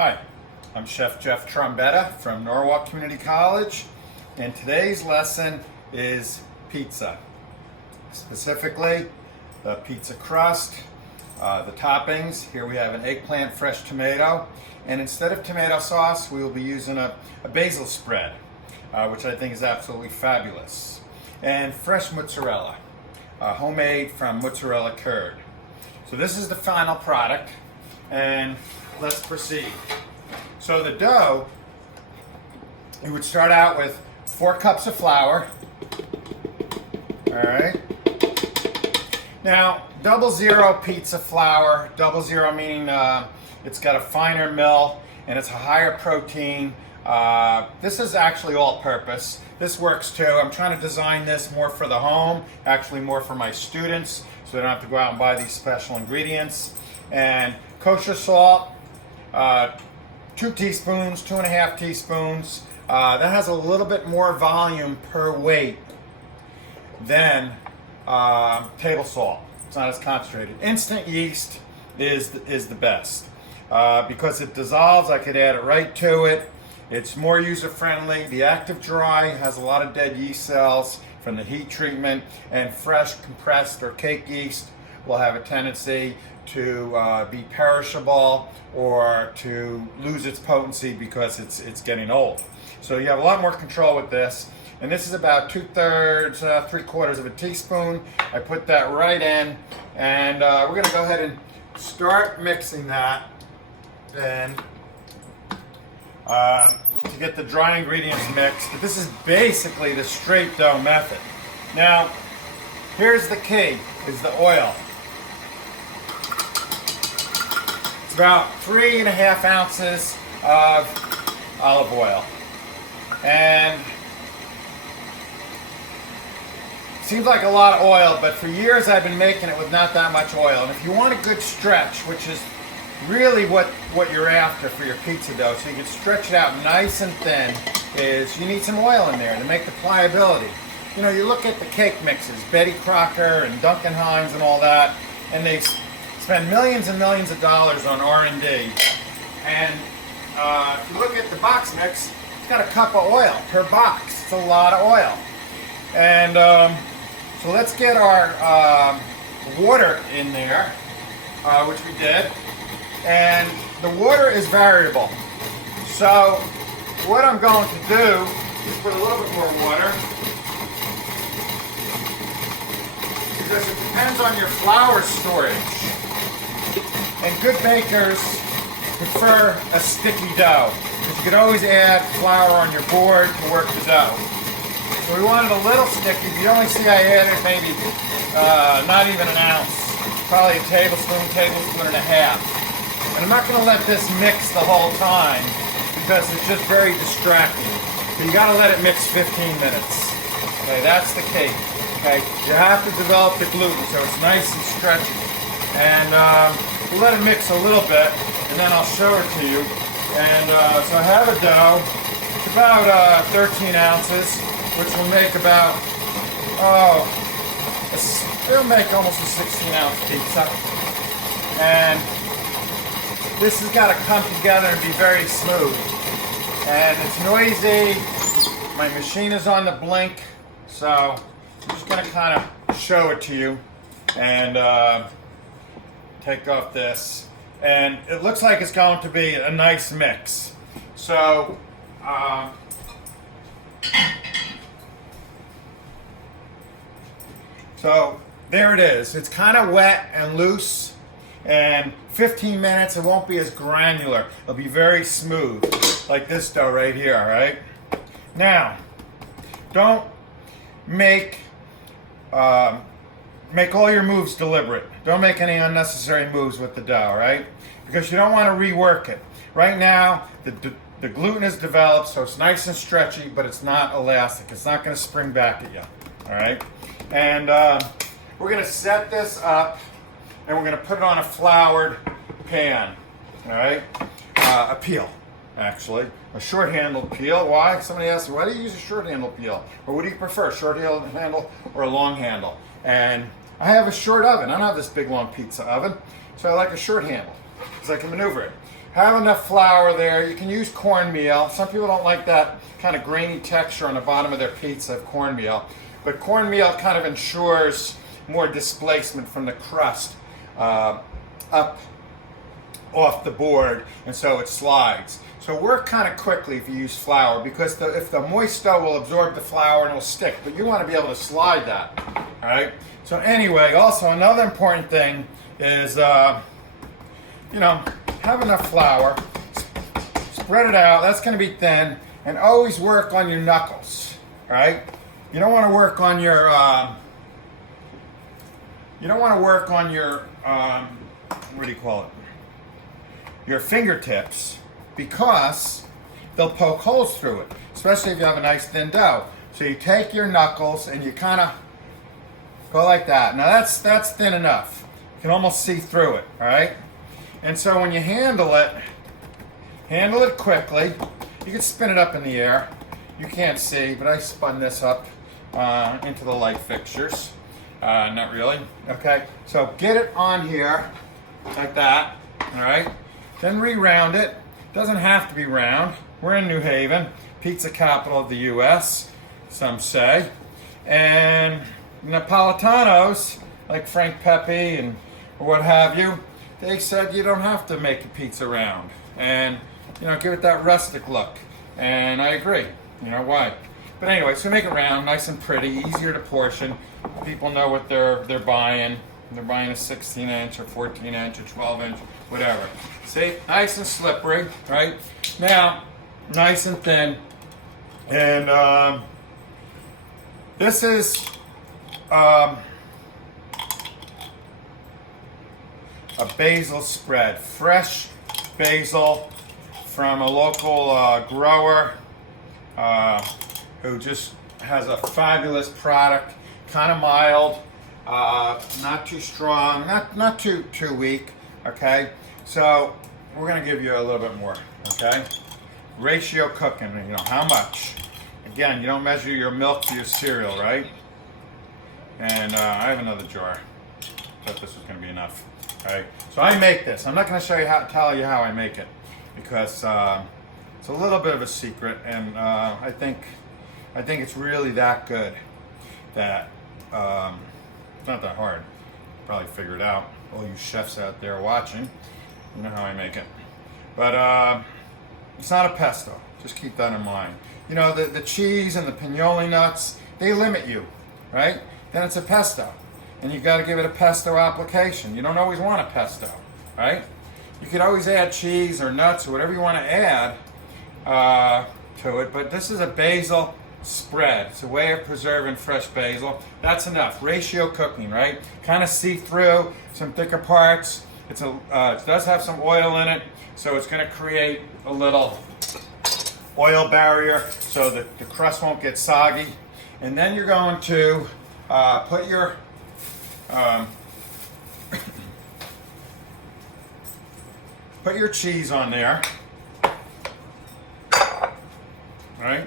Hi, I'm Chef Jeff Trombetta from Norwalk Community College, and today's lesson is pizza. Specifically, the pizza crust, the toppings. Here we have an eggplant fresh tomato, and instead of tomato sauce, we will be using a basil spread, which I think is absolutely fabulous. And fresh mozzarella, homemade from mozzarella curd. So this is the final product, and let's proceed. So the dough, you would start out with 4 cups of flour. All right. Now, 00 pizza flour, 00 meaning it's got a finer mill and it's a higher protein. This is actually all-purpose. This works too. I'm trying to design this more for the home, actually more for my students, so they don't have to go out and buy these special ingredients. And kosher salt, 2 teaspoons, 2.5 teaspoons. That has a little bit more volume per weight than table salt. It's not as concentrated. Instant yeast is the best because it dissolves. I could add it right to it. It's more user-friendly. The active dry has a lot of dead yeast cells from the heat treatment, and fresh compressed or cake yeast will have a tendency to be perishable or to lose its potency because it's getting old. So you have a lot more control with this. And this is about 2/3, 3/4 of a teaspoon. I put that right in, and we're gonna go ahead and start mixing that. And to get the dry ingredients mixed. But this is basically the straight dough method. Now, here's the key, is the oil. It's about 3.5 ounces of olive oil. And seems like a lot of oil, but for years I've been making it with not that much oil. And if you want a good stretch, which is really what you're after for your pizza dough, so you can stretch it out nice and thin, is you need some oil in there to make the pliability. You know, you look at the cake mixes, Betty Crocker and Duncan Hines and all that, and they spend millions and millions of dollars on R&D. And if you look at the box mix, it's got a cup of oil per box. It's a lot of oil. And so let's get our water in there, which we did. And the water is variable. So what I'm going to do is put a little bit more water, because it depends on your flour storage. And good bakers prefer a sticky dough, because you could always add flour on your board to work the dough. So we want it a little sticky. You only see I added maybe not even an ounce, probably a tablespoon and a half. And I'm not going to let this mix the whole time because it's just very distracting. But you got to let it mix 15 minutes. Okay, that's the key. Okay, you have to develop the gluten so it's nice and stretchy. And we'll let it mix a little bit, and then I'll show it to you. And so I have a dough. It's about 13 ounces, which will make about, it'll make almost a 16-ounce pizza. And this has got to come together and be very smooth. And it's noisy. My machine is on the blink, so I'm just going to kind of show it to you and take off this. And it looks like it's going to be a nice mix. So, there it is. It's kind of wet and loose, and 15 minutes it won't be as granular. It'll be very smooth, like this dough right here, all right? Now, don't make all your moves deliberate. Don't make any unnecessary moves with the dough, right? Because you don't want to rework it. Right now, the gluten is developed, so it's nice and stretchy, but it's not elastic. It's not going to spring back at you, all right? And we're going to set this up, and we're going to put it on a floured pan, all right? A peel, actually. A short-handled peel. Why? Somebody asked me, why do you use a short-handled peel? Or what do you prefer, short-handle or a long handle? And I have a short oven. I don't have this big, long pizza oven, so I like a short handle because I can maneuver it. have enough flour there. You can use cornmeal. Some people don't like that kind of grainy texture on the bottom of their pizza of cornmeal, but cornmeal kind of ensures more displacement from the crust up off the board, and so it slides. So work kind of quickly if you use flour, because if the moist dough will absorb the flour and it'll stick, but you want to be able to slide that. All right. So anyway, also another important thing is, have enough flour, spread it out. That's going to be thin, and always work on your knuckles. All right. You don't want to work on your. What do you call it? Your fingertips, because they'll poke holes through it, especially if you have a nice thin dough. So you take your knuckles and you kind of go like that. Now that's thin enough. You can almost see through it, all right? And so when you handle it quickly. You can spin it up in the air. You can't see, but I spun this up into the light fixtures. Not really. Okay, so get it on here like that, all right? Then re-round it. Doesn't have to be round. We're in New Haven, pizza capital of the U.S., some say. And Napolitanos, like Frank Pepe and what have you, they said you don't have to make a pizza round. And, give it that rustic look. And I agree. Why? But anyway, so make it round, nice and pretty, easier to portion. People know what they're buying. They're buying a 16-inch or 14-inch or 12-inch, whatever. See, nice and slippery, right? Now, nice and thin. And this is a basil spread. Fresh basil from a local grower who just has a fabulous product. Kind of mild, not too strong, not too weak, okay? So we're gonna give you a little bit more, okay? Ratio cooking, how much? Again, you don't measure your milk to your cereal, right? And I have another jar. Thought this was gonna be enough, okay? So I make this. I'm not gonna tell you how I make it, because it's a little bit of a secret, and I think it's really that good that it's not that hard. Probably figure it out. All you chefs out there watching, you know how I make it. But it's not a pesto. Just keep that in mind. The cheese and the pinoli nuts, they limit you, right? Then it's a pesto, and you got to give it a pesto application. You don't always want a pesto, right? You could always add cheese or nuts or whatever you want to add to it, but this is a basil spread. It's a way of preserving fresh basil. That's enough. Ratio cooking, right? Kind of see through some thicker parts. It does have some oil in it, so it's going to create a little oil barrier so that the crust won't get soggy. And then you're going to put your cheese on there. Right?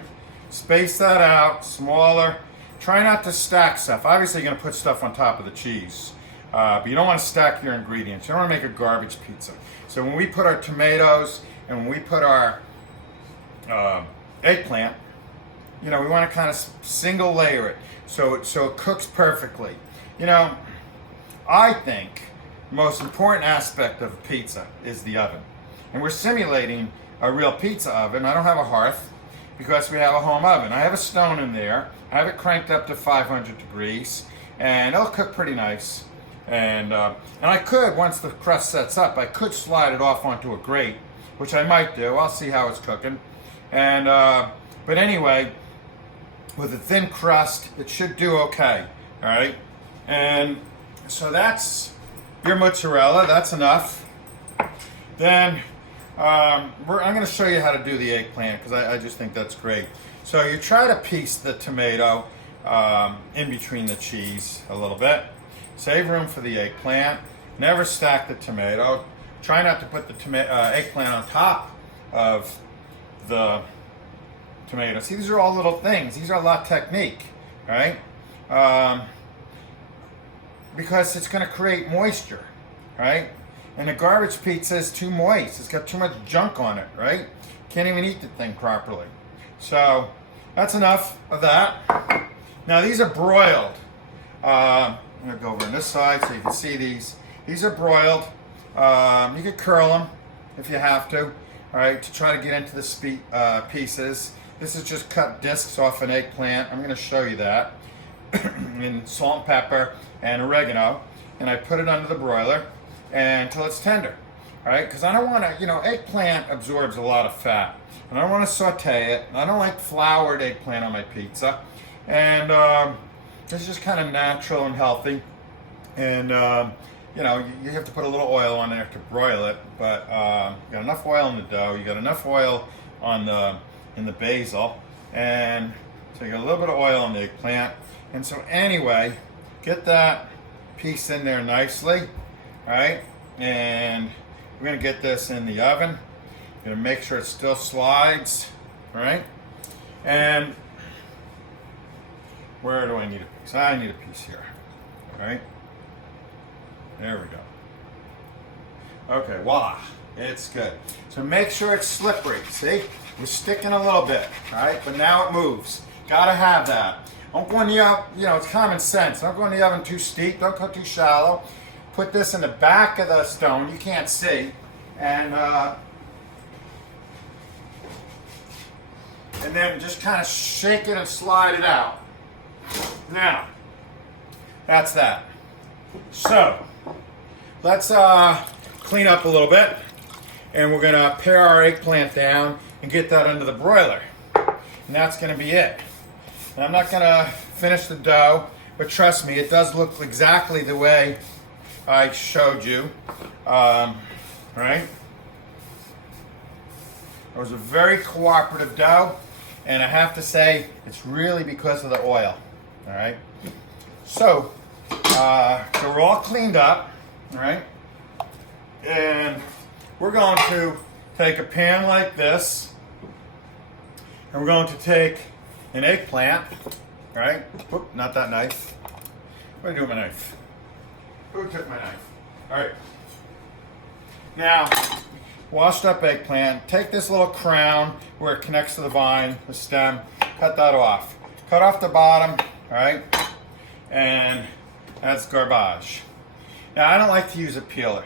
Space that out, smaller. Try not to stack stuff. Obviously, you're going to put stuff on top of the cheese. But you don't want to stack your ingredients. You don't want to make a garbage pizza. So when we put our tomatoes and when we put our eggplant, we want to kind of single layer it so it cooks perfectly. I think the most important aspect of a pizza is the oven. And we're simulating a real pizza oven. I don't have a hearth, because we have a home oven. I have a stone in there. I have it cranked up to 500 degrees, and it'll cook pretty nice. And I could, once the crust sets up, I could slide it off onto a grate, which I might do. I'll see how it's cooking. And but anyway, with a thin crust, it should do okay. All right. And so that's your mozzarella. That's enough. Then I'm going to show you how to do the eggplant, because I just think that's great. So you try to piece the tomato in between the cheese a little bit. Save room for the eggplant. Never stack the tomato. Try not to put the eggplant on top of the tomato. See, these are all little things. These are a lot technique, right? Because it's going to create moisture, right? And a garbage pizza is too moist. It's got too much junk on it, right? Can't even eat the thing properly. So that's enough of that. Now these are broiled. I'm gonna go over on this side so you can see these. These are broiled. You can curl them if you have to, all right, to try to get into the pieces. This is just cut discs off an eggplant. I'm gonna show you that. And salt and pepper and oregano. And I put it under the broiler until it's tender, all right? Because I don't want to, eggplant absorbs a lot of fat. And I don't want to saute it. And I don't like floured eggplant on my pizza. And it's just kind of natural and healthy. And, you have to put a little oil on there to broil it. But you got enough oil in the dough. You got enough oil in the basil. And so you got a little bit of oil on the eggplant. And so anyway, get that piece in there nicely, all right? And we're gonna get this in the oven. Gonna make sure it still slides, all right? And where do I need a piece? I need a piece here, all right? There we go. Okay, voila, it's good. So make sure it's slippery, see? We're sticking a little bit, all right? But now it moves. Gotta have that. Don't go in the oven, it's common sense. Don't go in the oven too steep, don't go too shallow. Put this in the back of the stone, you can't see. And then just kind of shake it and slide it out. Now, that's that. So, let's clean up a little bit. And we're gonna pare our eggplant down and get that under the broiler. And that's gonna be it. And I'm not gonna finish the dough, but trust me, it does look exactly the way I showed you, right? It was a very cooperative dough, and I have to say, it's really because of the oil, all right? So we're all cleaned up, all right? And we're going to take a pan like this, and we're going to take an eggplant, right? Whoop, not that knife. What do I do with my knife? Who took my knife? All right. Now, washed up eggplant. Take this little crown where it connects to the vine, the stem. Cut that off. Cut off the bottom, all right? And that's garbage. Now, I don't like to use a peeler.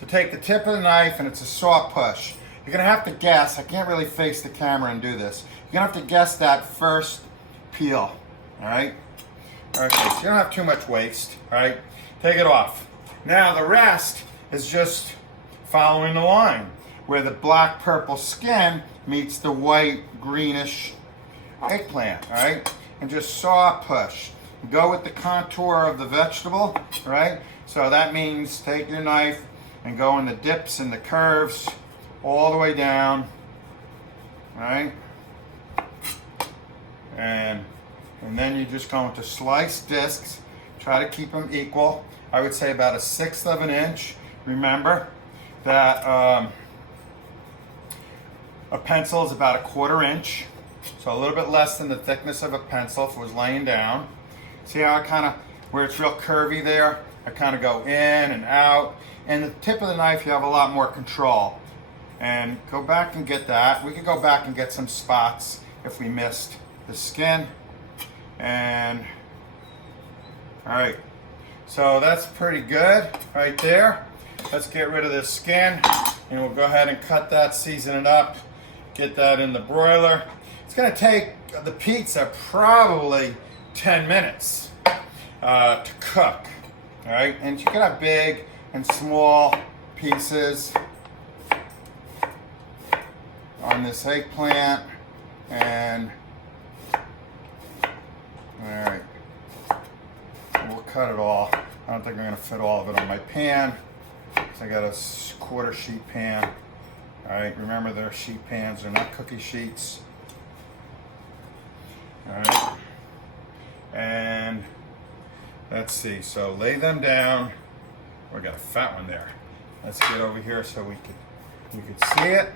So take the tip of the knife, and it's a soft push. You're gonna have to guess. I can't really face the camera and do this. You're gonna have to guess that first peel, all right? Okay, so you don't have too much waste, all right? Take it off. Now the rest is just following the line where the black purple skin meets the white greenish eggplant, all right? And just saw push. Go with the contour of the vegetable, right? So that means take your knife and go in the dips and the curves all the way down, right? And then you're just going to slice discs. Try to keep them equal. I would say about 1/6 of an inch. Remember that a pencil is about 1/4 inch. So a little bit less than the thickness of a pencil if it was laying down. See how I kind of, where it's real curvy there, I kind of go in and out. And the tip of the knife, you have a lot more control. And go back and get that. We could go back and get some spots if we missed the skin. And all right, so that's pretty good right there. Let's get rid of this skin, and we'll go ahead and cut that, season it up, get that in the broiler. It's gonna take the pizza probably 10 minutes to cook, all right? And you can have big and small pieces on this eggplant, and all right, we'll cut it all. I don't think I'm gonna fit all of it on my pan. So I got a 1/4 sheet pan. All right, remember they're sheet pans, they're not cookie sheets. All right, and let's see, so lay them down. We got a fat one there. Let's get over here so we could see it.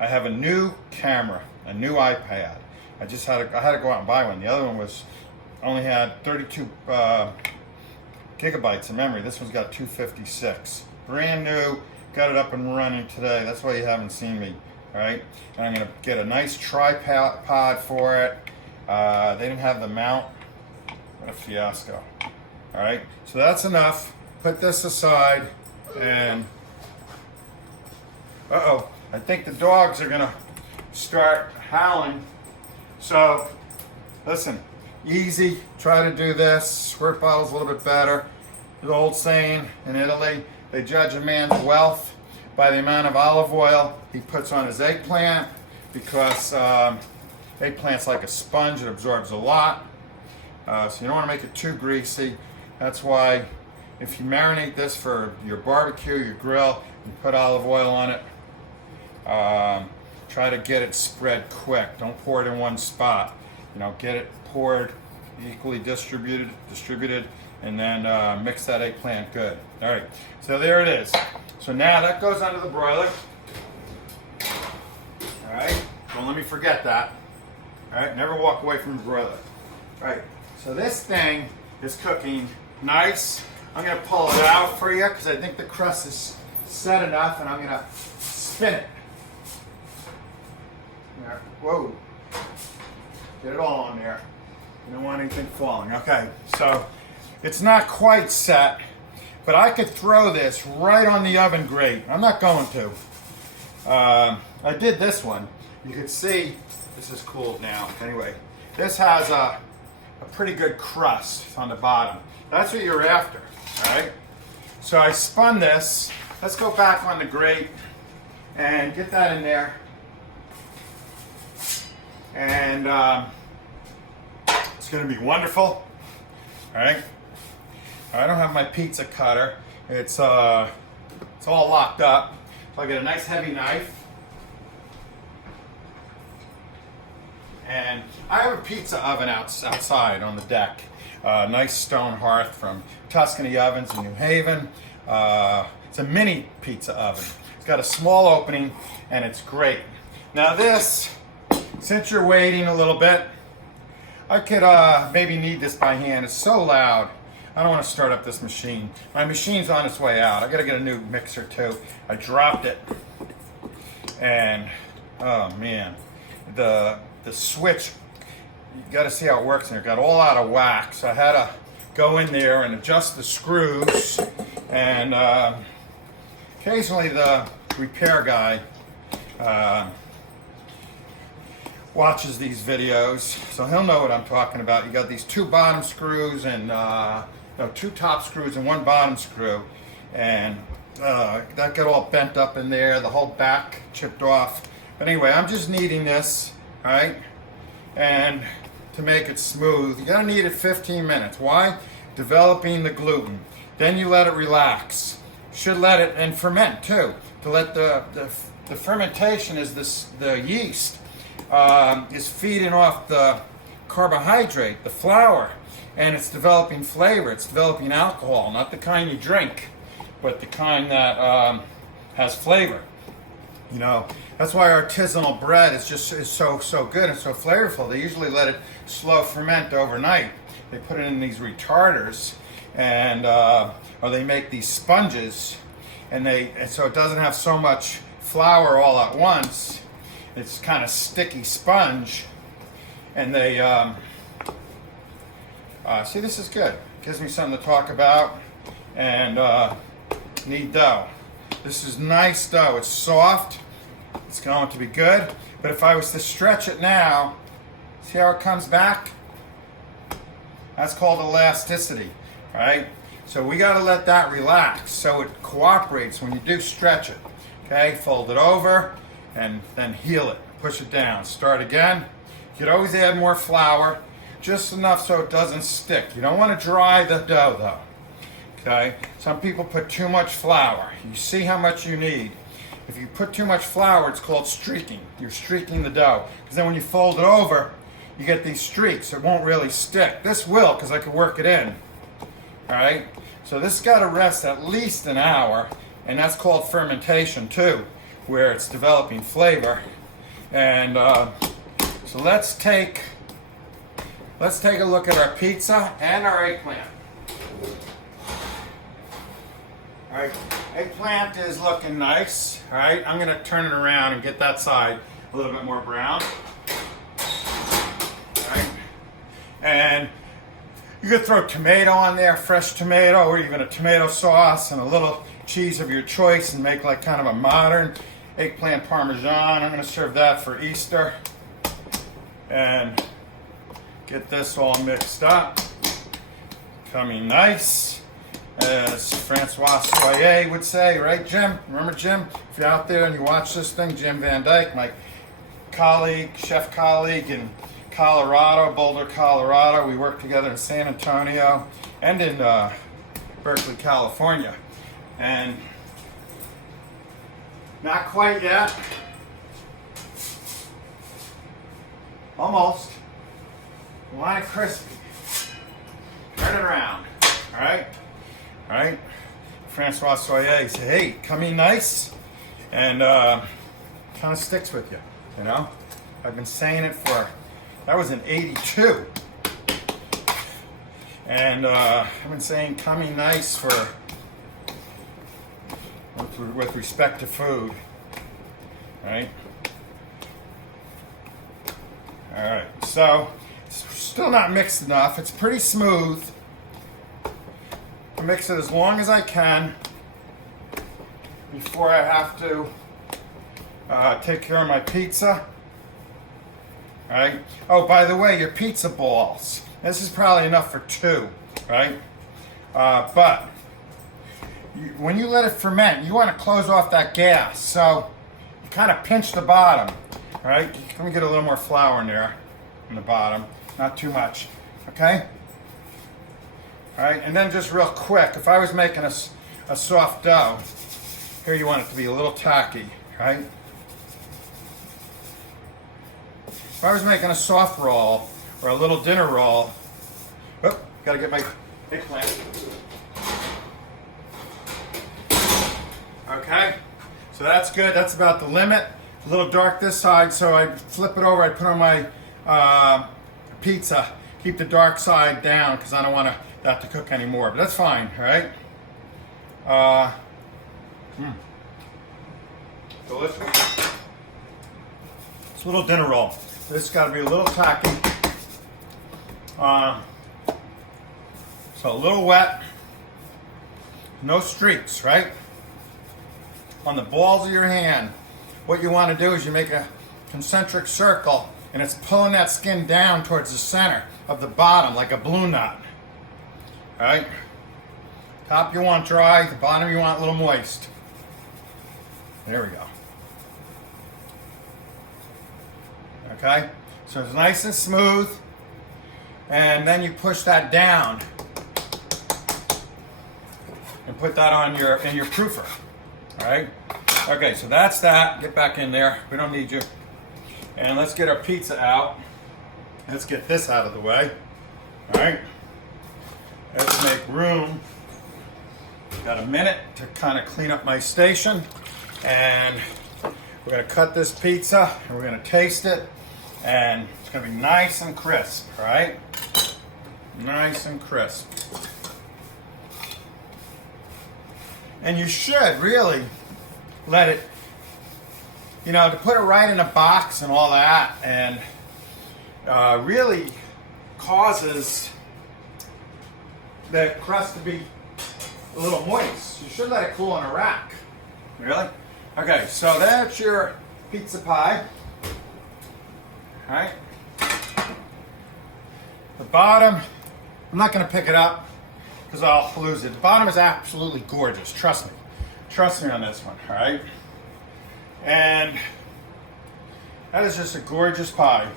I have a new camera, a new iPad. I had to go out and buy one. The other one only had 32 gigabytes of memory. This one's got 256. brand new, got it up and running today. That's why you haven't seen me. All right, and I'm gonna get a nice tripod for it. They didn't have the mount. What a fiasco. All right, so that's enough. Put this aside, and I think the dogs are gonna start howling. So listen, easy. Try to do this. Squirt bottle's a little bit better. The old saying in Italy, they judge a man's wealth by the amount of olive oil he puts on his eggplant, because eggplant's like a sponge. It absorbs a lot. So you don't want to make it too greasy. That's why if you marinate this for your barbecue, your grill, and put olive oil on it, try to get it spread quick. Don't pour it in one spot. You know, get it poured, equally distributed, and then mix that eggplant good. All right, so there it is. So now that goes under the broiler. All right, don't let me forget that. All right, never walk away from the broiler. All right, so this thing is cooking nice. I'm gonna pull it out for you because I think the crust is set enough, and I'm gonna spin it. There. Whoa, get it all on there. You don't want anything falling. Okay, so it's not quite set, but I could throw this right on the oven grate. I'm not going to. I did this one. You can see this is cooled now. Anyway, this has a pretty good crust on the bottom. That's what you're after, all right? So I spun this. Let's go back on the grate and get that in there. And it's going to be wonderful, all right? I don't have my pizza cutter. It's all locked up. So I get a nice heavy knife. And I have a pizza oven outside on the deck. Nice stone hearth from Tuscany Ovens in New Haven. It's a mini pizza oven. It's got a small opening and it's great. Now this, since you're waiting a little bit, I could maybe knead this by hand. It's so loud. I don't want to start up this machine. My machine's on its way out. I got to get a new mixer too. I dropped it, and oh man, the switch. You got to see how it works in here. Got all out of whack, so I had to go in there and adjust the screws. And occasionally the repair guy watches these videos, so he'll know what I'm talking about. You got these two bottom screws and two top screws and one bottom screw, and that got all bent up in there. The whole back chipped off. But anyway, I'm just kneading this, all right? And to make it smooth, you gotta knead it 15 minutes. Why? Developing the gluten. Then you let it relax. Should let it and ferment too. To let the fermentation is the yeast. Is feeding off the carbohydrate, the flour, and it's developing flavor. It's developing alcohol, not the kind you drink, but the kind that has flavor. You know, that's why artisanal bread is so good and so flavorful. They usually let it slow ferment overnight. They put it in these retarders, and or they make these sponges, and so it doesn't have so much flour all at once. It's kind of sticky sponge, and they see, this is good. Gives me something to talk about, and knead dough. This is nice dough. It's soft. It's going to be good. But if I was to stretch it now, see how it comes back? That's called elasticity, right? So we got to let that relax so it cooperates when you do stretch it. Okay, fold it over and then heel it. Push it down. Start again. You could always add more flour, just enough so it doesn't stick. You don't want to dry the dough though. Okay? Some people put too much flour. You see how much you need. If you put too much flour, it's called streaking. You're streaking the dough. Because then when you fold it over, you get these streaks. It won't really stick. This will, because I can work it in. Alright? So this has got to rest at least an hour, and that's called fermentation too, where it's developing flavor. And so let's take a look at our pizza and our eggplant. All right, eggplant is looking nice. All right, I'm gonna turn it around and get that side a little bit more brown. All right, and you could throw tomato on there, fresh tomato, or even a tomato sauce and a little cheese of your choice and make like kind of a modern eggplant parmesan. I'm gonna serve that for Easter. And get this all mixed up. Coming nice, as Francois Soyer would say, right, Jim? Remember Jim? If you're out there and you watch this thing, Jim Van Dyke, my colleague, chef colleague in Colorado, Boulder, Colorado. We worked together in San Antonio and in Berkeley, California. And not quite yet. Almost. We want it crispy. Turn it around. All right? All right? Francois Soyer said, hey, coming nice. And kind of sticks with you, you know? I've been saying it for, that was in 82. And I've been saying coming nice for, with respect to food. All right? All right, so it's still not mixed enough. It's pretty smooth. I mix it as long as I can before I have to take care of my pizza. All right. Oh, by the way, your pizza balls. This is probably enough for 2, right? But when you let it ferment, you want to close off that gas. So you kind of pinch the bottom. All right, let me get a little more flour in there in the bottom, not too much, okay? All right, and then just real quick, if I was making a soft dough, here you want it to be a little tacky, right? If I was making a soft roll or a little dinner roll, oh, gotta get my eggplant. Okay, so that's good, that's about the limit. A little dark this side, so I flip it over, I put on my pizza, keep the dark side down because I don't want that to cook anymore, but that's fine, all right? Delicious. It's a little dinner roll. This has got to be a little tacky. So a little wet, no streaks, right? On the balls of your hand. What you want to do is you make a concentric circle and it's pulling that skin down towards the center of the bottom like a blue knot. All right? Top you want dry, the bottom you want a little moist. There we go. Okay? So it's nice and smooth. And then you push that down and put that on in your proofer. All right? Okay, so that's that. Get back in there. We don't need you. And let's get our pizza out. Let's get this out of the way. All right. Let's make room. Got a minute to kind of clean up my station. And we're going to cut this pizza and we're going to taste it. And it's going to be nice and crisp. All right. Nice and crisp. And you should really let it, you know, to put it right in a box and all that, and really causes the crust to be a little moist. You should let it cool in a rack. Really? Okay, so that's your pizza pie. All right. The bottom, I'm not going to pick it up because I'll lose it. The bottom is absolutely gorgeous. Trust me. Trust me on this one, all right? And that is just a gorgeous pie.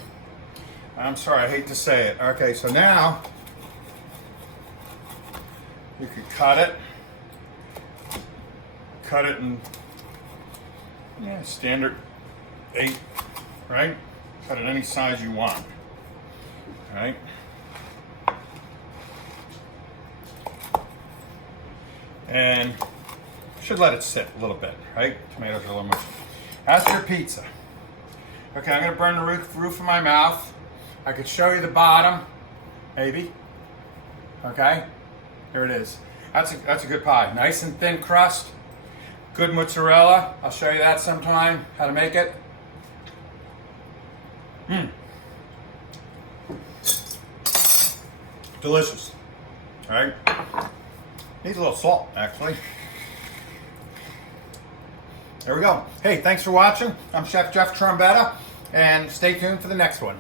I'm sorry, I hate to say it. Okay, so now you could cut it in standard 8, right? Cut it any size you want, all right? And should let it sit a little bit, right? Tomatoes are a little more. As for your pizza, okay, I'm gonna burn the roof of my mouth. I could show you the bottom, maybe. Okay, here it is. That's a good pie. Nice and thin crust. Good mozzarella. I'll show you that sometime, how to make it. Delicious. All right. Needs a little salt, actually. There we go. Hey, thanks for watching. I'm Chef Jeff Trombetta, and stay tuned for the next one.